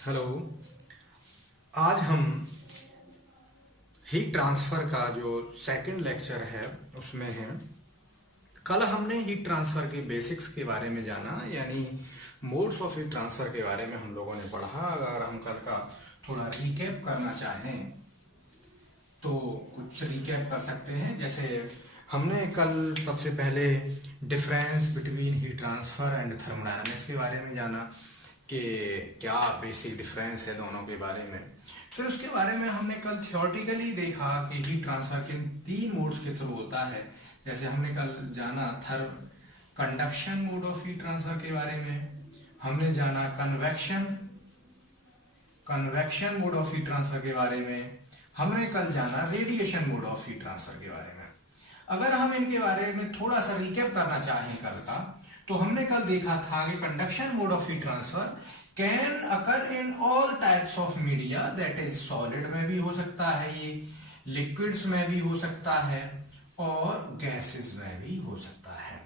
Hello. आज हम heat transfer का जो सेकंड लेक्चर है उसमें है। कल हमने हीट ट्रांसफर के बेसिक्स के बारे में जाना, यानी मोड्स ऑफ हीट ट्रांसफर के बारे में हम लोगों ने पढ़ा। अगर हम कल का थोड़ा रिकैप करना चाहें तो कुछ रिकैप कर सकते हैं। जैसे हमने कल सबसे पहले difference between heat transfer and thermodynamics के बारे में जाना कि क्या बेसिक डिफरेंस है दोनों के बारे में। फिर उसके बारे में हमने कल थियोरेटिकली देखा कि हीट ट्रांसफर किन तीन मोड्स के थ्रू होता है। जैसे हमने कल जाना conduction mode of heat transfer के बारे में, हमने जाना convection mode of heat transfer के बारे में, हमने कल जाना radiation mode of heat transfer के बारे में। अगर हम इनके बारे में थोड़ा सा रिकैप करना चाहें कल का, तो हमने कल देखा था कि conduction mode of heat transfer can occur in all types of media, that is solid में भी हो सकता है, ये लिक्विड्स में भी हो सकता है और गैसेस में भी हो सकता है।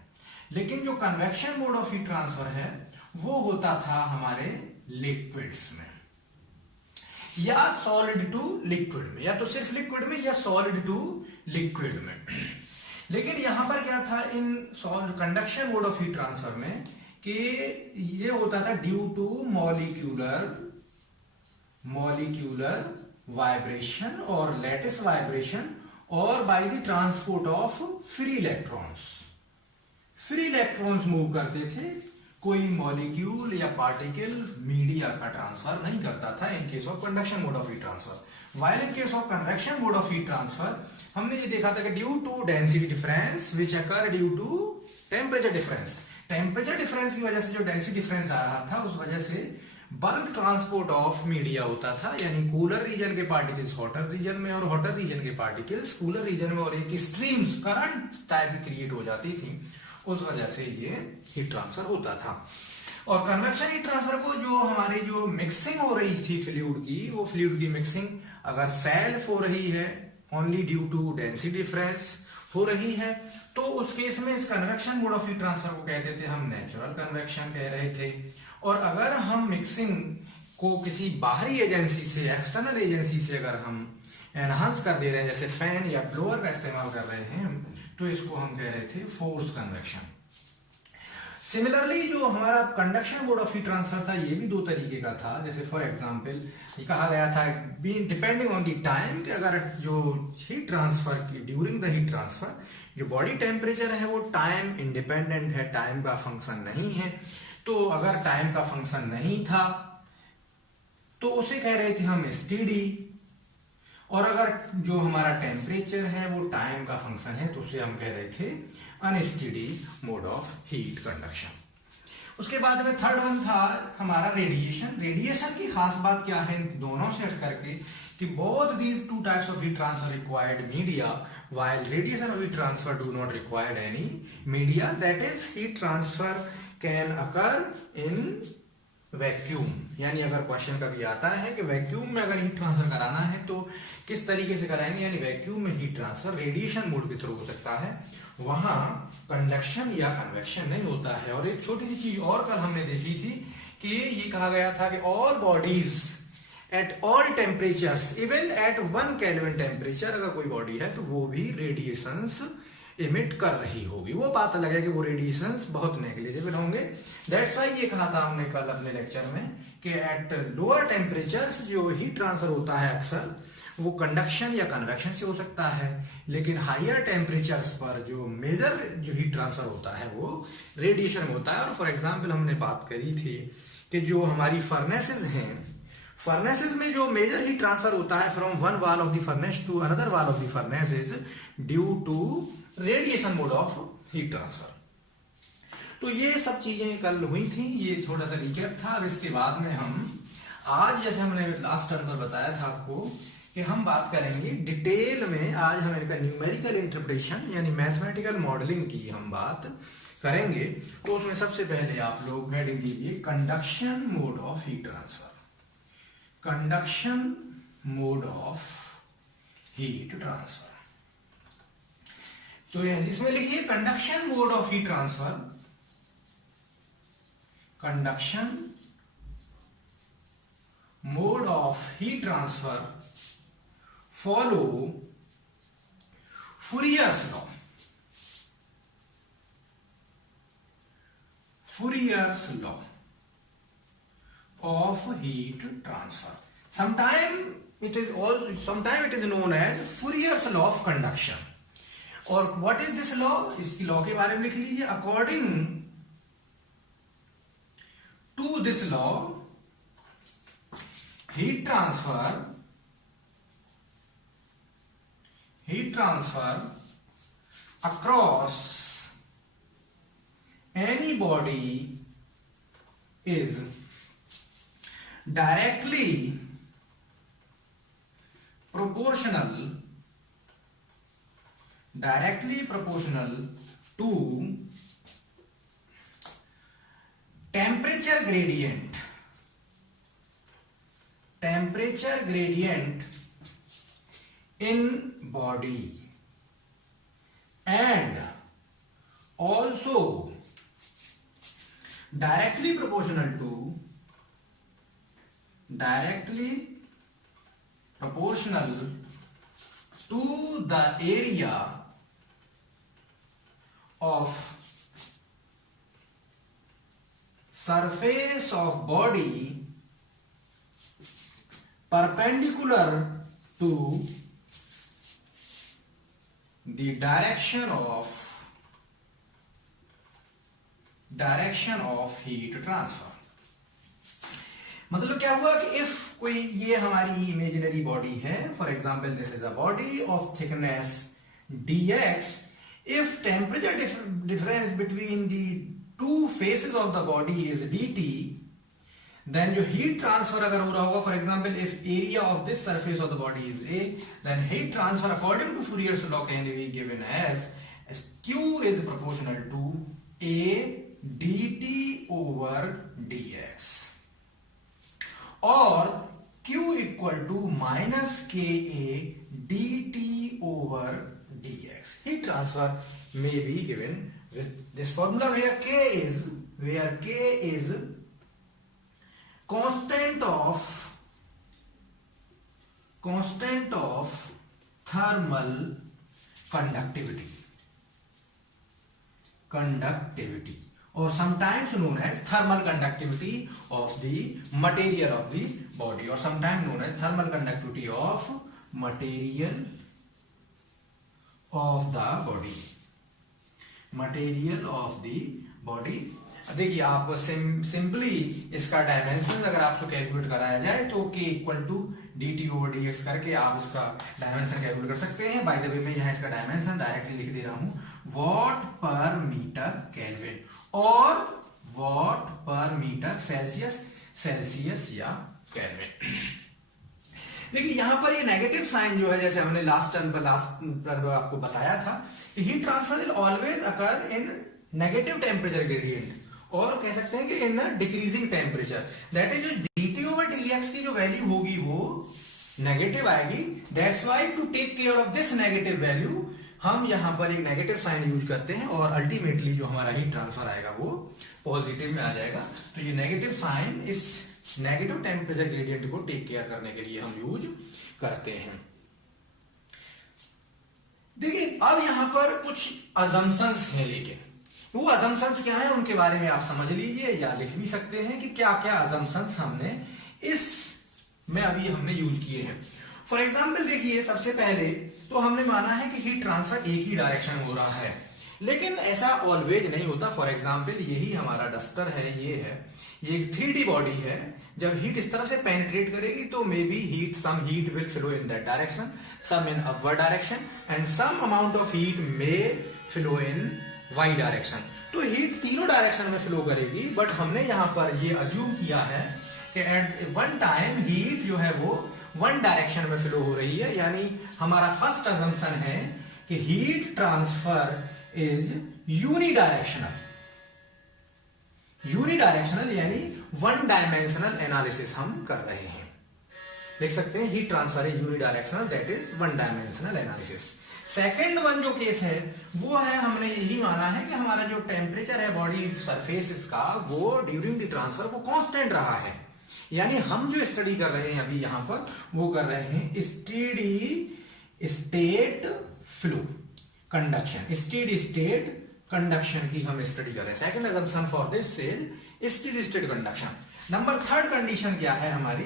लेकिन जो convection mode of heat transfer है वो होता था हमारे लिक्विड्स में, या सॉलिड टू लिक्विड में, या तो सिर्फ लिक्विड में या सॉलिड टू लिक्विड में। लेकिन यहां पर क्या था in conduction mode of heat transfer में कि ये होता था ड्यू टू मॉलिक्यूलर वाइब्रेशन और लैटिस वाइब्रेशन और by the transport of free electrons. Free electrons move करते थे, कोई मॉलिक्यूल या पार्टिकल मीडिया का ट्रांसफर नहीं करता था in case of conduction mode of heat transfer. While in case of convection mode of heat transfer हमने ये देखा था कि due to density difference which occur due to temperature difference, temperature difference की वजह से जो डेंसिटी डिफरेंस आ रहा था उस वजह से बल्क ट्रांसपोर्ट ऑफ मीडिया होता था, यानी कूलर रीजन के पार्टिकल्स हॉटर रीजन में और हॉटर रीजन के पार्टिकल्स कूलर रीजन में, और एक स्ट्रीम्स करंट टाइप की क्रिएट हो जाती थी। उस वजह से ये हीट ट्रांसफर होता था। और कन्वेक्शन हीट ट्रांसफर को जो हमारी जो मिक्सिंग हो रही थी फ्लूइड की, वो फ्लूइड की मिक्सिंग अगर सेल्फ हो रही है only due to density difference हो रही है, तो उस केस में इस convection mode of heat transfer को कहते थे हम नेचुरल कन्वेक्शन कह रहे थे। और अगर हम मिक्सिंग को किसी बाहरी एजेंसी से, एक्सटर्नल एजेंसी से अगर हम एनहांस कर दे रहे हैं, जैसे फैन या ब्लोअर का इस्तेमाल कर रहे हैं, तो इसको हम कह रहे थे फोर्स कन्वेक्शन। सिमिलरली जो हमारा conduction mode of heat transfer था ये भी दो तरीके का था। जैसे फॉर एग्जांपल ये कहा गया था डिपेंडिंग ऑन द टाइम कि अगर जो हीट ट्रांसफर की ड्यूरिंग द हीट ट्रांसफर जो बॉडी टेम्परेचर है वो टाइम इंडिपेंडेंट है, टाइम का फंक्शन नहीं है। तो अगर टाइम का फंक्शन नहीं था तो उसे कह रहे थे हम एसटीडी, और अगर जो हमारा टेम्परेचर है वो टाइम का फंक्शन है तो उसे हम कह रहे थे unsteady mode of heat conduction. उसके बाद में थर्ड वन था हमारा रेडिएशन। रेडिएशन की खास बात क्या है इन दोनों से हट करके कि both these two types of heat transfer required media while radiation of heat transfer do not require any media, that is heat transfer can occur in vacuum. यानी अगर क्वेश्चन कभी आता है कि वैक्यूम में अगर हीट ट्रांसफर कराना है तो किस तरीके से कराएंगे, यानी वैक्यूम में हीट ट्रांसफर रेडिएशन मोड के थ्रू हो सकता है, वहां कंडक्शन या कन्वेक्शन नहीं होता है। और एक छोटी सी चीज और कल हमने देखी थी कि ये कहा गया था कि all bodies at all temperatures even at 1 kelvin temperature अगर कोई बॉडी है तो वो भी रेडिएशंस इमिट कर रही होगी। वो बात अलग है कि वो रेडिएशंस बहुत नेग्लिजिबल होंगे। दैट्स व्हाई ये कहा था हमने कल अपने लेक्चर में कि एट लोअर टेम्परेचर्स जो हीट ट्रांसफर होता है अक्सर वो कंडक्शन या कन्वेक्शन से हो सकता है, लेकिन हायर टेम्परेचर्स पर जो मेजर जो हीट ट्रांसफर होता है वो रेडिएशन में होता है। और फॉर एग्जाम्पल हमने बात करी थी कि जो हमारी फर्नेसेस हैं, फर्नेसेस में जो मेजर हीट ट्रांसफर होता है from one wall of the furnace to another wall of the furnace is due to radiation mode of heat transfer. तो ये सब चीजें कल हुई थी, ये थोड़ा सा रिकैप था। अब इसके बाद में हम आज, जैसे हमने लास्ट टर्म पर बताया था आपको कि हम बात करेंगे डिटेल में, आज हम इनका न्यूमेरिकल इंटरप्रिटेशन यानी मैथमेटिकल मॉडलिंग की हम बात करेंगे। तो उसमें सबसे पहले आप लोग हेडिंग दीजिए conduction mode of heat transfer. Conduction mode of heat transfer, तो इसमें लिखिए conduction mode of heat transfer, conduction mode of heat transfer follow Fourier's law. Fourier's law of heat transfer. Sometimes it is known as Fourier's law of conduction. और what is this law? इसकी law के बारे में लिख लीजिए. According to this law, heat transfer across any body is directly proportional to temperature gradient in body, and also directly proportional to the area of surface of body perpendicular to the direction of heat transfer. मतलब क्या हुआ कि if कोई ये हमारी imaginary body है, for example this is a body of thickness dx, if temperature difference between the two faces of the body is dt, then जो heat transfer अगर हो रहा होगा, for example if area of this surface of the body is a, then heat transfer according to Fourier's law can be given as q is proportional to a dt over dx, और q equal to minus ka dt over dx. Heat transfer may be given with this formula where k is constant of thermal conductivity, or sometimes known as thermal conductivity of the material of the body, or sometimes known as thermal conductivity of material of the body. देखिए आप simply इसका dimension अगर आपको calculate कराया जाए तो k equal to dt over dx करके आप इसका डायमेंशन कैलकुलेट कर सकते हैं. बाय द वे मैं यहाँ इसका डायमेंशन डायरेक्टली लिख दे रहा हूँ, वॉट पर मीटर केल्विन और वॉट पर मीटर सेल्सियस या केल्विन. देखिए यहाँ पर ये नेगेटिव साइन जो है, जैसे हमने लास्ट पर आपको बताया था, heat transfer will always occur in negative temperature gradient, और कह सकते हैं कि in decreasing temperature. That is dt over dx की जो वैल्यू होगी वो नेगेटिव आएगी. That's why to take care of this negative value हम यहां पर एक नेगेटिव साइन यूज करते हैं, और अल्टीमेटली जो हमारा हीट ट्रांसफर आएगा वो पॉजिटिव में आ जाएगा. तो ये नेगेटिव साइन इस नेगेटिव टेम्परेचर ग्रेडियंट को टेक केयर करने के लिए हम यूज करते हैं. देखिए अब यहां पर कुछ अजम्पशंस हैं, लेकिन वो अजम्पशंस क्या है उनके बारे में आप समझ लीजिए या लिख भी सकते हैं कि क्या क्या अजम्पशंस हमने हमने यूज किए हैं. फॉर एग्जाम्पल देखिए, सबसे पहले तो हमने माना है कि हीट ट्रांसफर एक ही डायरेक्शन हो रहा है, लेकिन ऐसा ऑलवेज नहीं होता. फॉर एग्जाम्पल यही हमारा डस्टर है, ये एक 3D बॉडी है. जब हीट इस तरह से पेनिट्रेट करेगी तो maybe some heat will flow in that direction, some in upward direction, and some amount of heat may flow in Y direction. तो हीट तीनों डायरेक्शन में फ्लो करेगी, बट हमने यहां पर ये अज्यूम किया है कि एट वन टाइम हीट जो है वो वन डायरेक्शन में फ्लो हो रही है. यानी हमारा फर्स्ट अजम्पशन है कि हीट ट्रांसफर इज यूनिडायरेक्शनल, यानी वन डायमेंशनल एनालिसिस हम कर रहे हैं. लिख सकते हैं heat transfer is unidirectional, that is one dimensional analysis. Second one जो केस है वो है, हमने यही माना है कि हमारा जो टेम्परेचर है बॉडी सरफेस का वो ड्यूरिंग द ट्रांसफर वो कांस्टेंट रहा है. यानी हम जो स्टडी कर रहे हैं अभी यहां पर वो कर रहे हैं steady state flow conduction, steady state conduction की हम स्टडी कर रहे हैं। Second assumption for this is steady state conduction. Number third condition क्या है हमारी,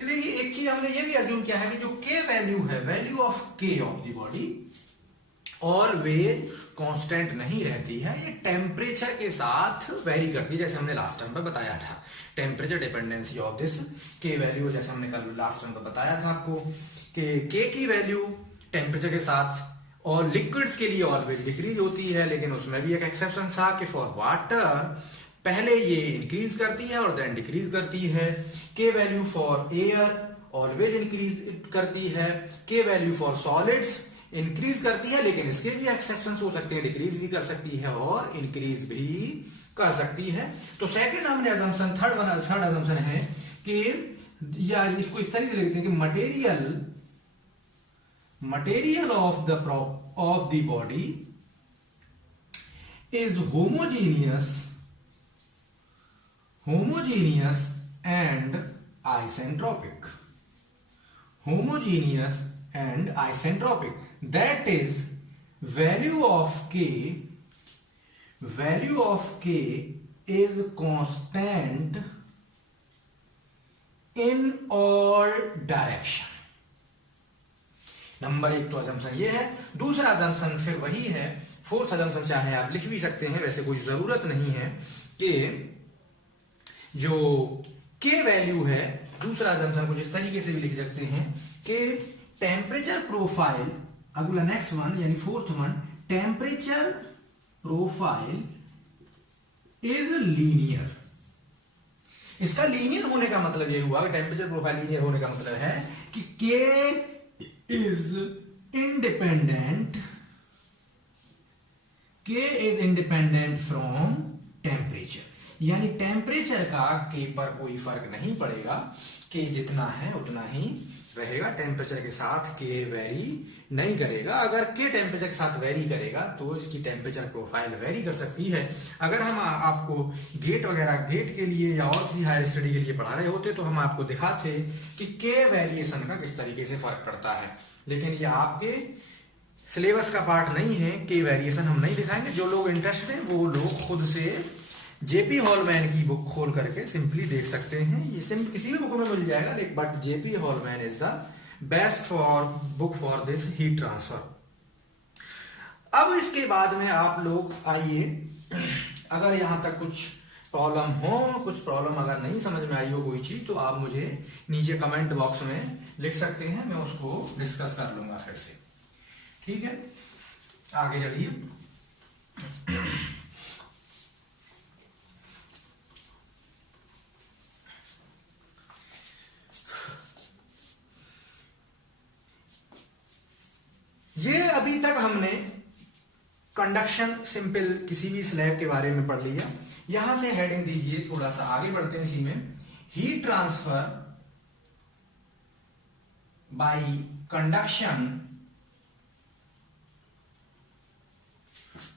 देखिए एक चीज हमने ये भी अज्यूम किया है कि जो के वैल्यू है, वैल्यू ऑफ के of the body always constant नहीं रहती है, ये टेम्परेचर के साथ वेरी करती है, जैसे हमने लास्ट टाइम पर बताया था। टेम्परेचर डिपेंडेंसी ऑफ दिस के वैल्यू, जैसे हमने कल लास्ट टाइम पर बताया था आपको कि के की वैल्यू टेम्परेचर के साथ और लिक्विड्स के लिए ऑलवेज डिक्रीज होती है, लेकिन उसमें भी एक एक्सेप्शन था कि फॉर वाटर पहले ये इंक्रीज करती है और देन डिक्रीज करती है। के value for air always increase करती है, के वैल्यू फॉर सॉलिड्स इंक्रीज करती है, लेकिन इसके भी एक्सेप्शंस हो सकते हैं, डिक्रीज भी कर सकती है और इंक्रीज भी कर सकती है। तो सेकंड हमने assumption, थर्ड assumption है कि या इसको इस तरीके से लिखते हैं कि material of the body is homogeneous and isentropic. Homogeneous and isentropic. That is, value of k is constant in all direction. Number एक तो assumption ये है। दूसरा assumption फिर वही है, फोर्थ assumption चाहे आप लिख भी सकते हैं, वैसे कोई जरूरत नहीं है, कि जो के वैल्यू है, दूसरा assumption कुछ इस तरीके से भी लिख सकते हैं कि टेम्परेचर प्रोफाइल, अगला नेक्स्ट वन यानी fourth one, temperature profile is linear. इसका लीनियर होने का मतलब ये हुआ, टेम्परेचर प्रोफाइल लीनियर होने का मतलब है कि के is independent from temperature, यानी टेम्परेचर का के पर कोई फर्क नहीं पड़ेगा, के जितना है उतना ही रहेगा, टेम्परेचर के साथ के वेरी नहीं करेगा। अगर के टेम्परेचर के साथ वेरी करेगा तो इसकी टेम्परेचर प्रोफाइल वेरी कर सकती है। अगर हम आपको गेट के लिए या और भी हायर स्टडी के लिए पढ़ा रहे होते तो हम आपको दिखाते कि के वेरिएशन का किस तरीके से फर्क पड़ता है, लेकिन ये आपके सिलेबस का पार्ट नहीं है, के वेरिएशन हम नहीं दिखाएंगे। जो लोग इंटरेस्टेड हैं वो लोग खुद से जेपी हॉलमैन की बुक खोल करके सिंपली देख सकते हैं, ये किसी भी बुक में मिल जाएगा, but JP Holman is the best book for this heat transfer. अब इसके बाद में आप लोग आइए, अगर यहां तक कुछ प्रॉब्लम हो, कुछ प्रॉब्लम अगर नहीं समझ में आई हो कोई चीज, तो आप मुझे नीचे कमेंट बॉक्स में लिख सकते हैं, मैं उसको डिस्कस कर लूंगा फिर से। ठीक है, आगे चलिए। ये अभी तक हमने कंडक्शन सिंपल किसी भी स्लैब के बारे में पढ़ लिया। यहां से हेडिंग दीजिए, थोड़ा सा आगे बढ़ते हैं इसी में, heat transfer by conduction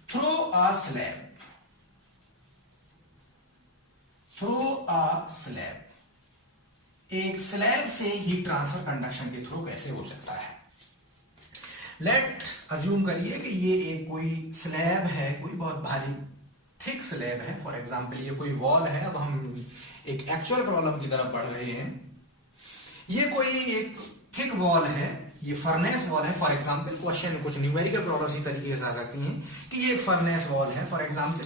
through a slab. एक स्लैब से हीट ट्रांसफर कंडक्शन के थ्रू कैसे हो सकता है। लेट अज्यूम करिए कि ये एक कोई स्लैब है, कोई बहुत भारी थिक स्लैब है, फॉर एग्जांपल ये कोई वॉल है। अब हम एक एक्चुअल प्रॉब्लम की तरफ बढ़ रहे हैं। ये कोई एक थिक वॉल है, ये फर्नेस वॉल है, फॉर एग्जांपल क्वेश्चन कुछ न्यूमेरिकल प्रॉब्लम इसी तरीके से आ सकती हैं कि ये फर्नेस वॉल है, फॉर एग्जांपल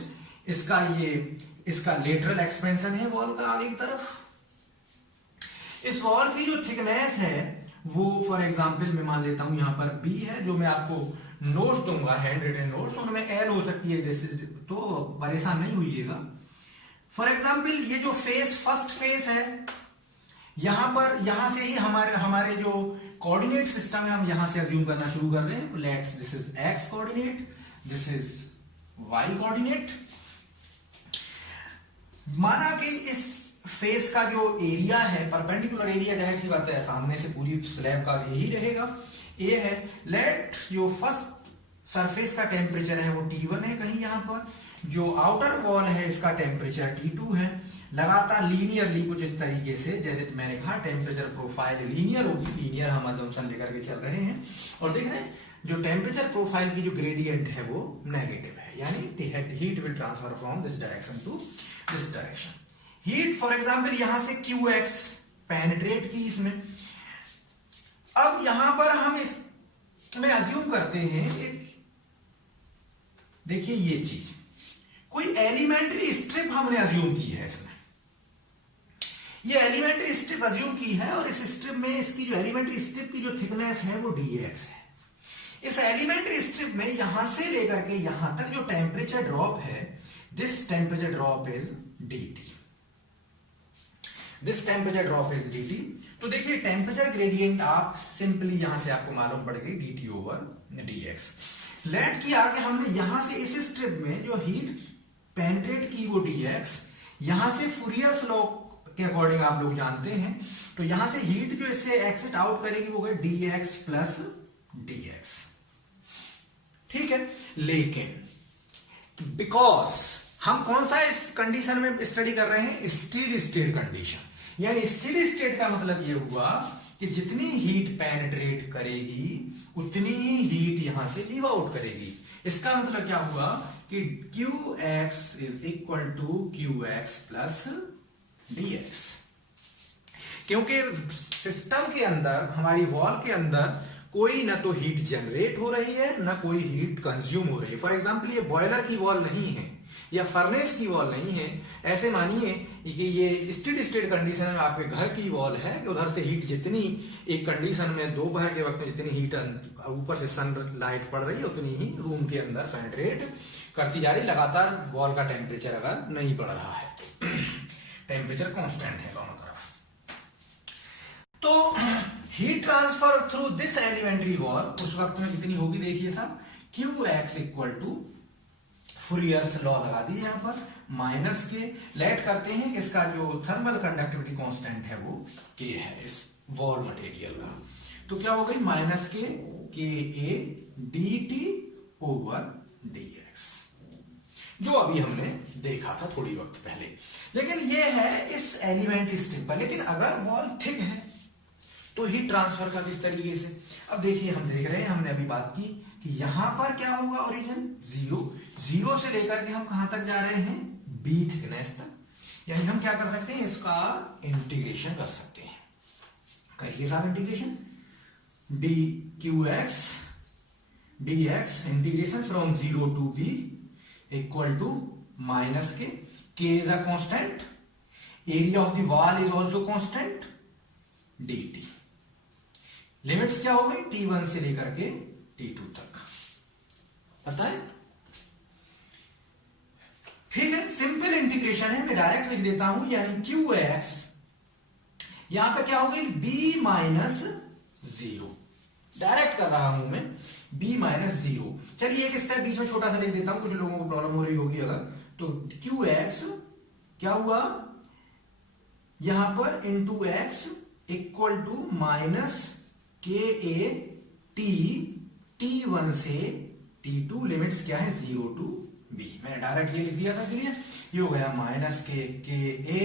इसका लेटरल एक्सपेंशन है वॉल का आगे की तरफ। इस वॉल की जो थिकनेस है वो फॉर एग्जांपल मैं मान लेता हूं यहां पर बी है, जो मैं आपको नोट्स दूंगा, हैंड रिटन नोट्स, उनमें एल हो सकती है, तो परेशान नहीं होइएगा। फॉर एग्जांपल ये जो फर्स्ट फेस है, यहां से ही हमारे जो कोऑर्डिनेट सिस्टम है, हम यहां से अज्यूम करना शुरू कर रहे हैं। Let's this is X coordinate, this is Y coordinate. माना कि इस फेस का जो एरिया है, परपेंडिकुलर एरिया, जाहिर सी बात है सामने से पूरी स्लैब का यही रहेगा, ए है। लेट योर फर्स्ट सरफेस का टेम्परेचर है वो T1 है कहीं यहां पर, जो आउटर वॉल है इसका टेम्परेचर T2 है। लगातार लीनियरली कुछ इस तरीके से, जैसे मैंने कहा टेम्परेचर प्रोफाइल लीनियर होगी, लीनियर हम अजम्पशन लेकर के चल रहे हैं, और देख रहे हैं जो टेम्परेचर प्रोफाइल की जो ग्रेडियंट है वो नेगेटिव है, यानी heat will transfer from this direction to this direction. Heat for example यहां से QX पेनिट्रेट की इसमें। अब यहां पर हम इसमें अज्यूम करते हैं, देखिए ये चीज, कोई एलिमेंट्री स्ट्रिप हमने अज्यूम की है इसमें, ये एलिमेंट्री स्ट्रिप अज्यूम की है, और इस स्ट्रिप में इसकी जो एलिमेंट्री स्ट्रिप की जो थिकनेस है वो dx है। इस एलिमेंट्री स्ट्रिप में यहां से लेकर के यहां तक जो टेम्परेचर ड्रॉप है, this temperature drop is dt, this temperature drop is dt। तो देखिए टेम्परेचर ग्रेडियंट आप सिंपली यहां से आपको मालूम पड़ गई dt ओवर dx। लेट किया कि हमने यहां से इस स्ट्रिप में जो हीट पेनिट्रेट की वो dx, यहां से फूरियर्स लॉ के अकॉर्डिंग आप लोग जानते हैं, तो यहां से हीट जो इससे एक्सिट आउट करेगी वो गई dx प्लस dx, ठीक है। लेकिन बिकॉज हम कौन सा इस कंडीशन में स्टडी कर रहे हैं, स्टेडी स्टेट कंडीशन, यानी स्टेडी स्टेट का मतलब ये हुआ कि जितनी हीट पेनिट्रेट करेगी उतनी ही हीट यहां से लीव आउट करेगी। इसका मतलब क्या हुआ कि QX is equal to QX plus dx, क्योंकि सिस्टम के अंदर, हमारी वॉल के अंदर कोई ना तो हीट जनरेट हो रही है ना कोई हीट कंज्यूम हो रही है। फॉर एग्जांपल ये बॉयलर की वॉल नहीं है या फर्नेस की वॉल नहीं है, ऐसे मानिए कि ये स्टेडी स्टेट कंडीशन में आपके घर की वॉल है कि उधर से हीट जितनी एक कंडीशन में दोपहर के वक्त में जितनी हीट ऊपर से सन लाइट पड़ रही है उतनी ही रूम के अंदर पेनिट्रेट करती जा रही, लगातार वॉल का टेम्परेचर अगर नहीं बढ़ रहा है तो टेम्परेचर कांस्टेंट है दोनों तरफ। तो heat transfer through this elementary wall उस वक्त में कितनी होगी, देखिए साहब, QX equal to Fourier's law लगा दिए यहां पर, माइनस के, लेट करते हैं इसका जो थर्मल कंडक्टिविटी कांस्टेंट है वो K है इस वॉल मटेरियल का, तो क्या हो गई माइनस के KA dt ओवर dx, जो अभी हमने देखा था थोड़ी वक्त पहले। लेकिन ये है इस एलिमेंट्री स्ट्रिप पर, लेकिन अगर वॉल थिक है तो हीट ट्रांसफर का किस तरीके से, अब देखिए हम देख रहे हैं, हमने अभी बात की कि यहां पर क्या होगा, ओरिजिन जीरो से लेकर के हम कहां तक जा रहे हैं, B थिकनेस तक, यानी हम क्या कर सकते हैं, इसका इंटीग्रेशन कर सकते हैं। करिए साहब integration, dQX dx integration from 0 to B equal to minus K, K is a constant, area of the wall is also constant, dt। Limits क्या हो गई, T1 से लेकर के T2 तक, पता है, ठीक है। सिंपल इंटीग्रेशन है, मैं डायरेक्ट लिख देता हूं, यानी QX यहां पे क्या हो गई, B माइनस 0, डायरेक्ट कर रहा हूं मैं, B माइनस 0। चलिए एक स्टेप बीच में छोटा सा लिख देता हूं, कुछ लोगों को प्रॉब्लम हो रही होगी अगर, तो QX क्या हुआ यहां पर into x equal to minus KA T1 से T2, लिमिट्स क्या है 0 टू B, मैंने डायरेक्ट ये लिख दिया था, इसलिए ये हो गया minus KA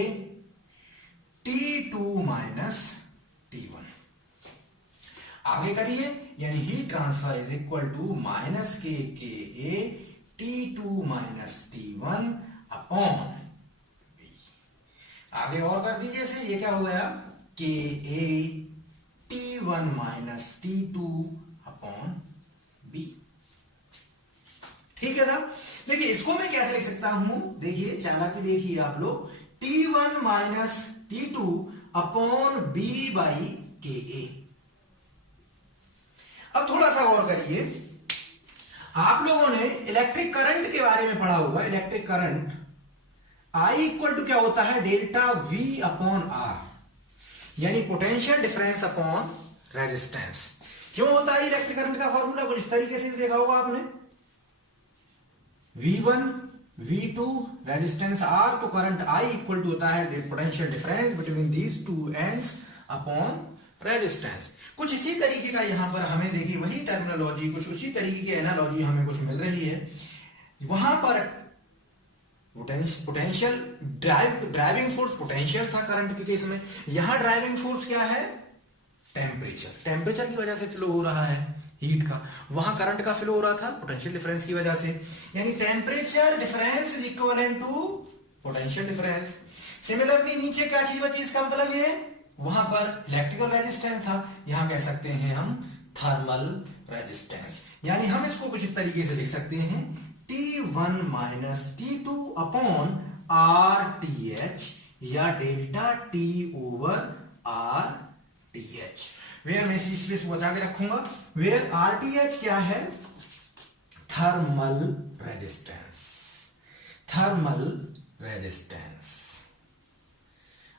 T2 minus T1। आगे करिए, यानी heat transfer is equal to minus KA T2 minus T1 upon B। आगे और कर दीजिए इसे, ये क्या हो गया, KA T1 minus T2 upon B, ठीक है साहब। देखिए इसको मैं कैसे लिख सकता हूं, देखिए चालाकी देखिए आप लोग, T1 minus T2 upon B by KA। अब थोड़ा सा और करिए, आप लोगों ने इलेक्ट्रिक करंट के बारे में पढ़ा होगा, electric current I equal to क्या होता है, डेल्टा V अपॉन R, यानी पोटेंशियल डिफरेंस अपॉन रेजिस्टेंस। क्यों होता है इलेक्ट्रिक करंट का फॉर्मूला, कुछ इस तरीके से देखा होगा आपने, V1 V2 रेजिस्टेंस R, तो करंट I इक्वल टू होता है potential difference between these two ends upon resistance. कुछ इसी तरीके का यहाँ पर हमें देखिए वही टर्मिनोलॉजी, कुछ उसी तरीके की एनालॉजी हमें कुछ मिल रही है। वहां पर पोटेंशियल ड्राइविंग फोर्स पोटेंशियल था करंट के केस में, यहां ड्राइविंग फोर्स क्या है? टेम्परेचर। टेम्परेचर की वजह से फ्लो हो रहा है हीट का, वहां करंट का फ्लो हो रहा था पोटेंशियल डिफरेंस की वजह से, यानी temperature difference is equivalent to potential difference. Similarly नीचे क्या चीज बची, इसका मतलब ये वहां पर इलेक्ट्रिकल रेजिस्टेंस था, यहां कह सकते हैं हम थर्मल रेजिस्टेंस। यानी हम इसको कुछ इस तरीके से लिख सकते हैं T1 minus T2 upon RTH या delta T over RTH। Where मैं इस चीज को बचा के रखूंगा, वेयर RTH क्या है? Thermal resistance. Thermal resistance,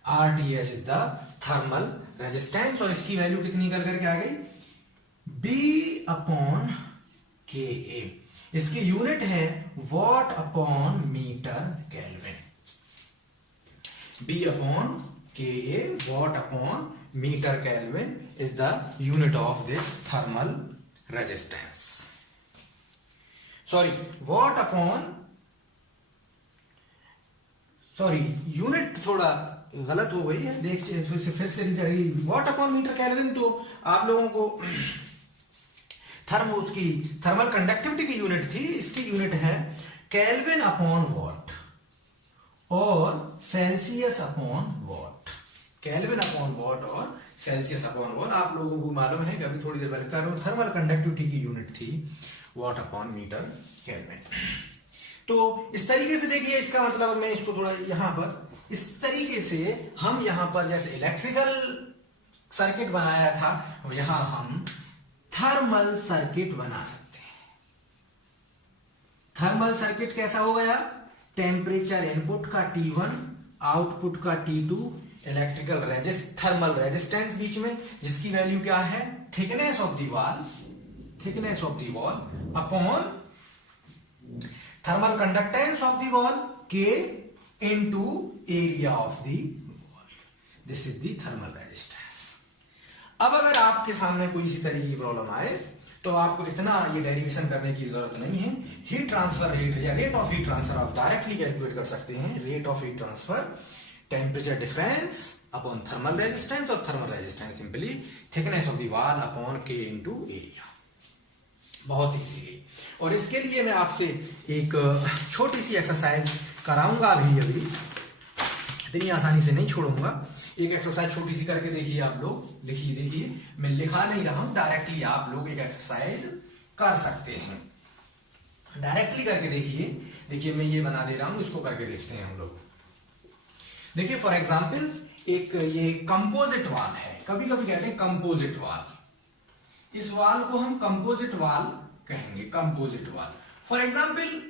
RTH is the thermal resistance. और इसकी वैल्यू कितनी निकल करके आ गई? B upon KA। इसकी यूनिट है watt upon metre kelvin. B upon KA watt upon metre kelvin is the unit of this thermal resistance. Sorry, watt upon, sorry, unit थोड़ा गलत हो गई है, देख फिर से वॉट अपॉन मीटर केल्विन। तो आप लोगों को उसकी थर्मल कंडक्टिविटी की यूनिट थी, इसकी यूनिट है केल्विन अपॉन वॉट और Celsius upon what. Kelvin upon what और सेल्सियस अपॉन वॉट आप लोगों को मालूम है कि अभी थोड़ी देर पहले थर्मल कंडक्टिविटी की यूनिट थी वॉट अपॉन मीटर केल्विन। तो इस तरीके से देखिए, इसका मतलब मैं इसको थोड़ा यहां पर इस तरीके से हम यहां पर जैसे इलेक्ट्रिकल सर्किट बनाया था, यहां हम थर्मल सर्किट बना सकते हैं। थर्मल सर्किट कैसा हो गया? टेम्परेचर इनपुट का T1, आउटपुट का T2, इलेक्ट्रिकल थर्मल रेजिस्टेंस बीच में, जिसकी वैल्यू क्या है? Thickness of the wall upon thermal conductance of the wall K into area of the wall. This is the thermal resistance. अब अगर आपके सामने कोई इसी तरीके की प्रॉब्लम आए तो आपको इतना ये डेरिवेशन करने की जरूरत नहीं है। हीट ट्रांसफर रेट या रेट ऑफ हीट ट्रांसफर आप डायरेक्टली कैलकुलेट कर सकते हैं। Rate of heat transfer temperature difference upon thermal resistance, और thermal resistance simply thickness of the wall upon K into area. बहुत इजीली। और इसके लिए मैं आपसे एक छोटी सी एक्सरसाइज कराऊंगा अभी इतनी आसानी से नहीं छोड़ूंगा। एक एक्सरसाइज छोटी सी करके देखिए आप लोग, लिखिए, देखिए मैं लिखा नहीं रहा हूं, डायरेक्टली आप लोग एक एक्सरसाइज कर सकते हैं। डायरेक्टली करके देखिए मैं ये बना दे रहा हूं, इसको करके देखते हैं हम लोग। देखिए फॉर एग्जाम्पल एक ये कंपोजिट वाल है, कभी कभी कहते हैं कंपोजिट वाल। इस वाल को हम कंपोजिट वाल कहेंगे, कंपोजिट वाल। फॉर एग्जाम्पल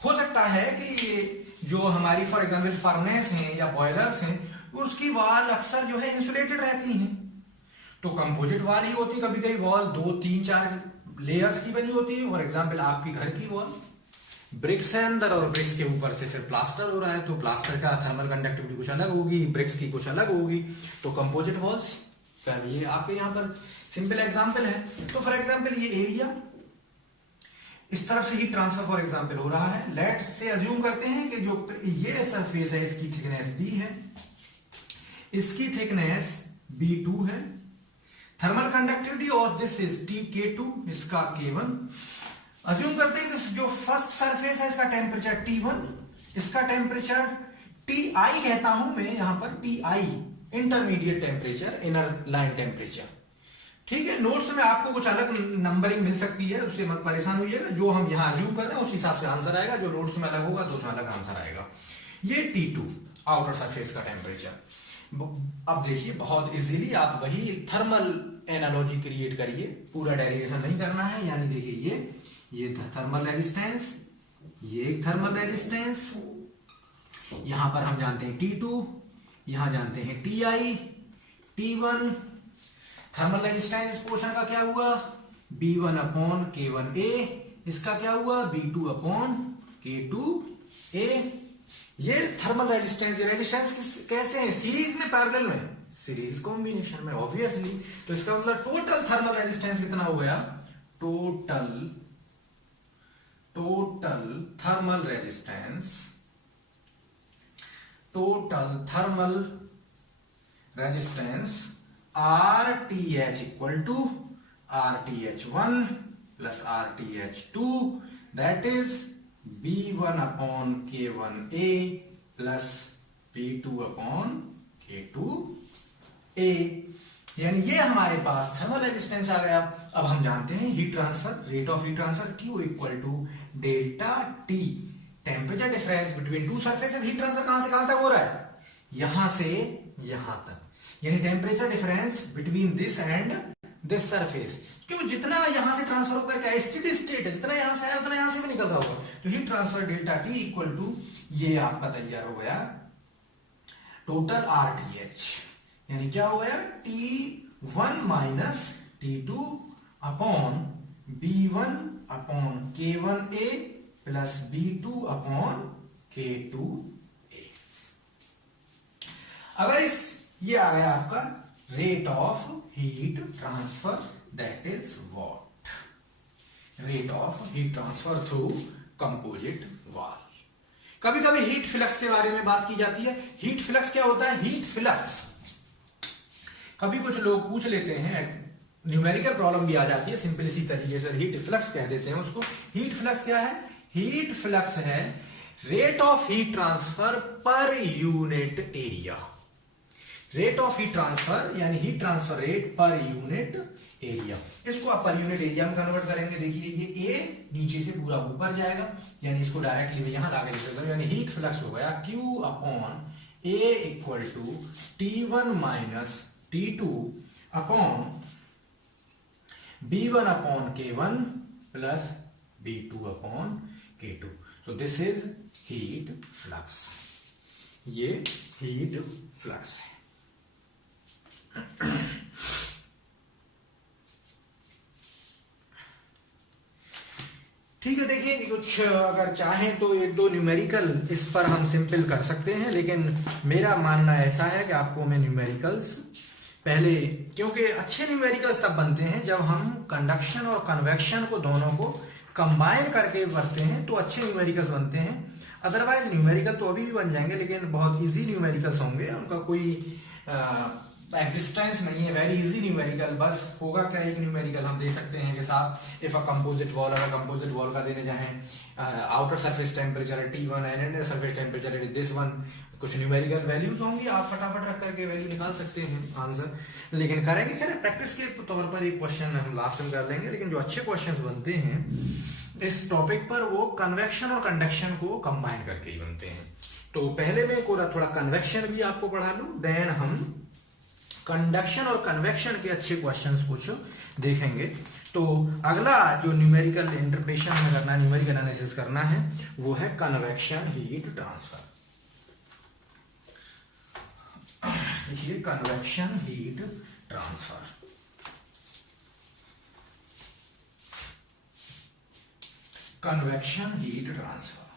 हो सकता है कि ये जो हमारी फॉर एग्जाम्पल फर्नेस है या बॉयलर्स हैं, उसकी वाल अक्सर जो है इंसुलेटेड रहती हैं। तो कंपोजिट वाल ही होती है। कभी कभी वॉल 2, 3, 4 लेयर्स की बनी होती है। फॉर एग्जाम्पल आपकी घर की वॉल ब्रिक्स है अंदर और ब्रिक्स के ऊपर से फिर प्लास्टर हो रहा है, तो प्लास्टर का थर्मल कंडक्टिविटी कुछ अलग होगी, ब्रिक्स की कुछ अलग होगी। तो कंपोजिट वॉल्स, ये आपके यहाँ पर सिंपल एग्जाम्पल है। तो फॉर एग्जाम्पल ये एरिया, इस तरफ से हीट ट्रांसफर फॉर एग्जाम्पल हो रहा है। लेट से अज्यूम करते हैं कि जो ये सरफेस है इसकी थिकनेस B है, इसकी थिकनेस B2 है। थर्मल कंडक्टिविटी और दिस इज K2, इसका K1। अज्यूम करते हैं कि जो फर्स्ट सरफेस है इसका टेम्परेचर T1, इसका टेम्परेचर TI कहता हूं मैं यहां पर, TI intermediate temperature, inner line temperature. ठीक है, नोट्स में आपको कुछ अलग नंबरिंग मिल सकती है, उससे मत परेशान होइएगा। जो हम यहां अज्यूम कर रहे हैं उस हिसाब से आंसर आएगा, जो नोट्स में अलग होगा तो उसमें अलग आंसर आएगा। ये T2 आउटर सरफेस का टेम्परेचर। अब देखिए बहुत इजीली आप वही थर्मल एनालॉजी क्रिएट करिए, पूरा डेरिवेशन नहीं करना है। यानी देखिए ये थर्मल रेजिस्टेंस, ये एक थर्मल रेजिस्टेंस, यहां पर हम जानते हैं T2, यहां जानते हैं TI, T1। Thermal resistance portion का क्या हुआ? B1 अपॉन K1A, इसका क्या हुआ? B2 upon K2A। ये थर्मल रेजिस्टेंस, रेजिस्टेंस कैसे है? सीरीज में, पैरेलल में? सीरीज कॉम्बिनेशन में ऑब्वियसली। तो इसका मतलब टोटल थर्मल रेजिस्टेंस कितना हो गया, total thermal resistance RTH equal to RTH1 plus RTH2 that is B1 upon K1A plus B2 upon K2A। यानी ये हमारे पास थर्मल रेजिस्टेंस आ गया। अब हम जानते हैं heat transfer, rate of heat transfer Q equal to delta T, temperature difference between two surfaces. Heat transfer कहां से कहां तक हो रहा है, यहां से यहां तक, यानी temperature difference between this and this surface. क्यों, जितना यहां से ट्रांसफर होकर क्या स्टेडी स्टेट है, जितना यहां से आया उतना यहां से भी निकल रहा होगा। तो heat transfer delta T equal to ये आपका तैयार हो गया टोटल RTH, यानी क्या हो गया T1 minus T2 upon B1 upon K1A plus B2 upon K2A। अगर ये आ गया आपका rate of heat transfer, that is what, rate of heat transfer through composite wall. कभी कभी हीट फ्लक्स के बारे में बात की जाती है। हीट फ्लक्स क्या होता है, हीट फ्लक्स कभी कुछ लोग पूछ लेते हैं, न्यूमेरिकल प्रॉब्लम भी आ जाती है, सिंपल इसी तरीके से हीट फ्लक्स कह देते हैं उसको। हीट फ्लक्स क्या है, हीट फ्लक्स है rate of heat transfer per unit area. Rate of heat transfer यानी heat transfer rate per unit area. इसको आप पर यूनिट एरिया में कन्वर्ट करेंगे। देखिए ये ए नीचे से पूरा ऊपर जाएगा, यानी इसको डायरेक्टली मैं यहां लाके लिख देता हूं, यानी हीट फ्लक्स हो गया Q upon A equal to T1 minus T2 upon B1 upon K1 plus B2 upon K2। So this is heat flux, ये हीट फ्लक्स है। ठीक है, देखिए कुछ अगर चाहें तो एक दो न्यूमेरिकल इस पर हम सिंपल कर सकते हैं, लेकिन मेरा मानना ऐसा है कि आपको मैं न्यूमेरिकल्स पहले, क्योंकि अच्छे न्यूमेरिकल्स तब बनते हैं जब हम कंडक्शन और कन्वेक्शन को दोनों को कंबाइन करके करते हैं, तो अच्छे न्यूमेरिकल्स बनते हैं। अदरवाइज न्यूमेरिकल तो अभी भी बन जाएंगे, लेकिन बहुत इजी न्यूमेरिकल्स होंगे, उनका कोई एग्जिस्टेंस नहीं है, वेरी इजी न्यूमेरिकल। बस होगा क्या, एक न्यूमेरिकल हम दे सकते हैं कि साहब इफ अ कंपोजिट वॉल, अगर कंपोजिट वॉल का देने चाहें outer surface temperature T1 and inner surface temperature is this one, कुछ न्यूमेरिकल वैल्यूज होंगी, आप फटाफट रख करके वैल्यू निकाल सकते हैं आंसर। लेकिन करेंगे खैर प्रैक्टिस के तौर पर एक क्वेश्चन हम लास्ट में कर लेंगे, लेकिन जो अच्छे क्वेश्चन बनते हैं इस टॉपिक पर वो कन्वेक्शन और कंडक्शन को कंबाइन करके ही बनते हैं। तो पहले मैं थोड़ा कन्वेक्शन भी आपको पढ़ा लूं, देन हम कंडक्शन और कन्वेक्शन के अच्छे क्वेश्चंस कुछ देखेंगे। तो अगला जो न्यूमेरिकल इंटरप्रिटेशन में करना है, न्यूमेरिकल एनालिसिस करना है, वो है कन्वेक्शन हीट ट्रांसफर। देखिए convection heat transfer, convection heat transfer,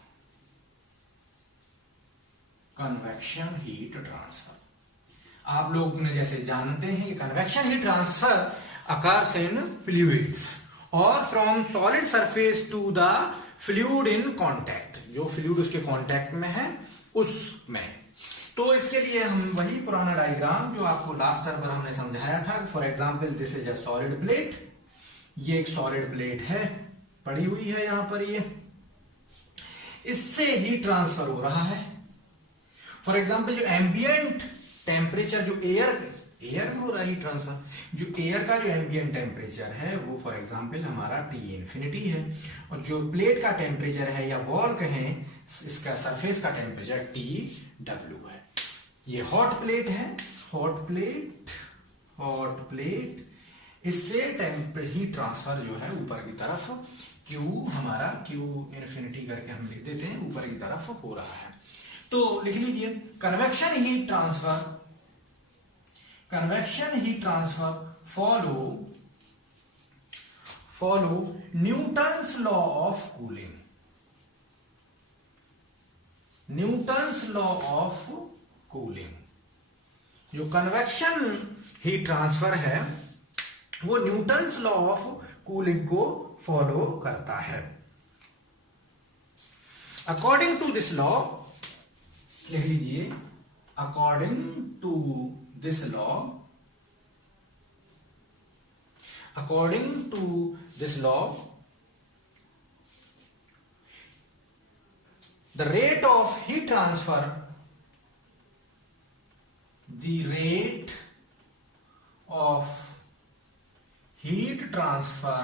convection heat transfer. आप लोग ने जैसे जानते हैं कि convection heat transfer occurs in fluids और from solid surface to the fluid in contact, जो फ्लूइड उसके कांटेक्ट में है उसमें। तो इसके लिए हम वही पुराना डायग्राम जो आपको लास्ट टर्म पर हमने समझाया था। For example this is a solid plate, ये एक सॉलिड प्लेट है, पड़ी हुई है यहां पर, ये इससे हीट ट्रांसफर हो रहा है। फॉर एग्जांपल जो एम्बिएंट टेम्परेचर, जो एयर में हो रहा है हीट ट्रांसफर, जो एयर का जो एम्बिएंट टेम्परेचर है वो फॉर एग्जांपल हमारा T इन्फिनिटी है, और जो प्लेट का टेम्परेचर है या वॉल कहें इसका सरफेस का टेम्परेचर TW है। ये हॉट प्लेट है, हॉट प्लेट, इससे हीट ट्रांसफर जो है ऊपर की तरफ Q हमारा Q इन्फिनिटी करके हम लिख देते हैं, ऊपर की तरफ हो रहा है। तो लिख लीजिए convection heat transfer, convection heat transfer follow Newton's law of cooling, Newton's law of cooling. जो कन्वेक्शन हीट ट्रांसफर है वो न्यूटन्स लॉ ऑफ कूलिंग को फॉलो करता है। अकॉर्डिंग टू दिस लॉ, लिख लीजिए, according to this law, according to this law, the rate of heat transfer, the rate of heat transfer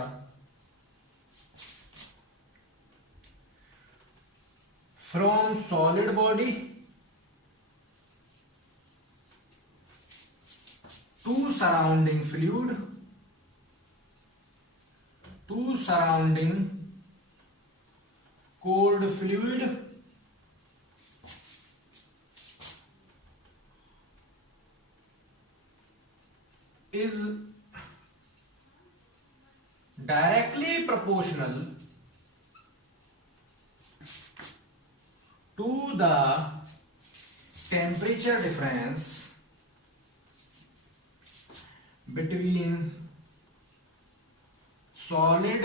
from solid body to surrounding fluid to surrounding cold fluid is directly proportional to the temperature difference between solid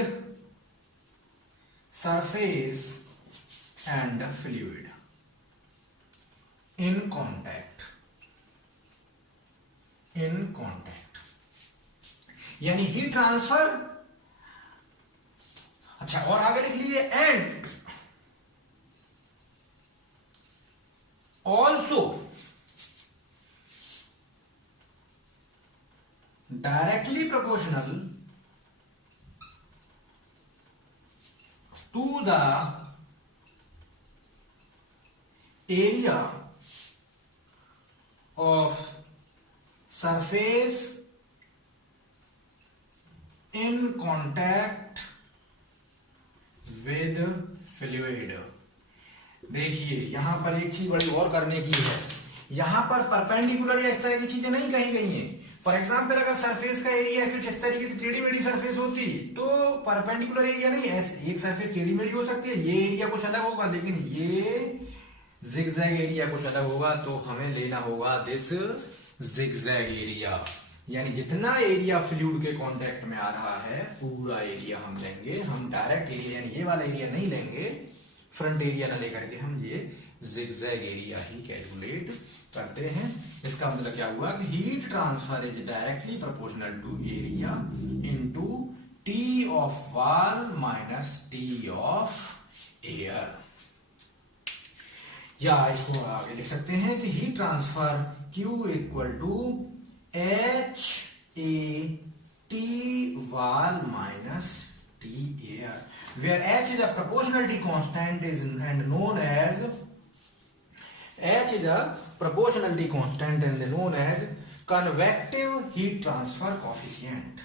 surface and fluid in contact, यानी heat transfer. अच्छा, और आगे लिख लीजिए, and also directly proportional to the area of surface in contact with fluid। देखिए यहां पर एक चीज बड़ी और करने की है, यहां पर परपेंडिकुलर या इस तरह की चीजें नहीं कही गई हैं। फॉर एग्जाम्पल अगर सरफेस का एरिया कुछ इस तरीके से टेढ़ी मेढ़ी सरफेस होती तो परपेंडिकुलर एरिया नहीं है, एक सरफेस टेढ़ी मेढ़ी हो सकती है, ये एरिया कुछ अलग होगा, लेकिन ये जिगजैग एरिया कुछ अलग होगा, तो हमें लेना होगा दिस जिगजैग एरिया। यानी जितना एरिया फ्लूइड के कांटेक्ट में आ रहा है पूरा एरिया हम लेंगे, हम डायरेक्ट एरिया यानी ये वाला एरिया नहीं लेंगे, फ्रंट एरिया ना लेकर के हम ये जिगजैग एरिया ही कैलकुलेट करते हैं। इसका मतलब क्या हुआ कि heat transfer is directly proportional to area into T of wall minus T of air. या इसको आगे लिख सकते हैं कि heat transfer Q equal to H A T wall minus T air, where H is a proportionality constant and known as convective heat transfer coefficient,